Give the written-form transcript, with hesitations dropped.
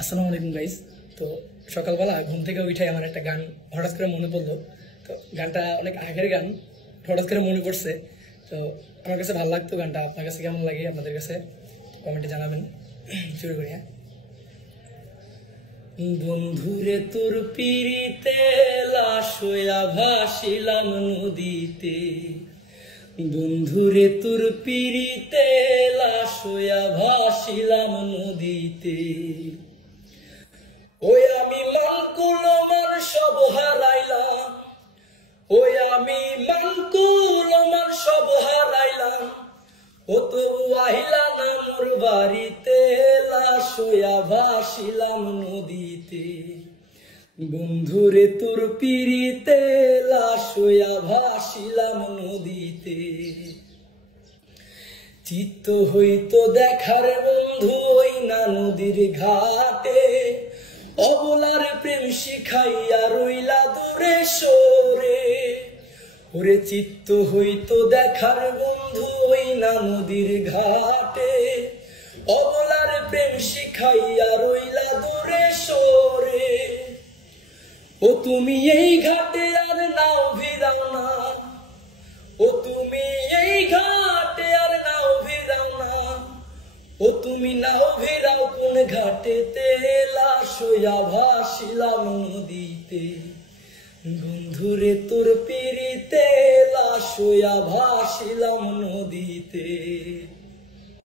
আসসালামু আলাইকুম গাইস। তো সকালবেলা ঘুম থেকে উঠে আমার একটা গান হঠাৎ করে মনে পড়লো। তো গানটা অনেক আগের গান, হঠাৎ করে মনে পড়ছে। তো আমার কাছে ভালো লাগতো গানটা। আপনার কাছে কেমন লাগে আপনাদের কাছে কমেন্টে জানাবেন। শুরু করি। হ্যাঁ, বন্ধুরে তোর পিরিতে লাশ হইয়া ভাসিলাম নদীতে, বন্ধুরে তোর পিরিতে লাশ হইয়া ভাসিলাম নদীতে। ওই আমি মানকুল আমার সব হারাইলাম, ওই আমি মানকুল আমার সব হারাইলাম। ও তবু আহিলা না মোর বাড়িতে, লাশ হইয়া ভাসিলাম নদীতে। বন্ধুরে তোর পিরিতে লাশ হইয়া ভাসিলাম নদীতে। চিত্ত হইতো দেখার বন্ধু ওই না নদীর ঘাটে, অবলার প্রেম শিখাইয়া রইলা দূরে সরে। ওরে চিত্ত হইতো দেখার বন্ধু ওই না নদীর ঘাটে, অবলার প্রেম শিখাইয়া রইলা দূরে সরে। ও তুমি এই ঘাটে আর নাও ভিড়াও না, ও তুমি এই ঘাটে আর নাও ভিড়াও না। ও তুমি নাও ভিড়াও কোন ঘাটেতে, লাশ হইয়া ভাসিলাম নদীতে। বন্ধুরে তোর পিরিতে লাশ হইয়া ভাসিলাম নদীতে।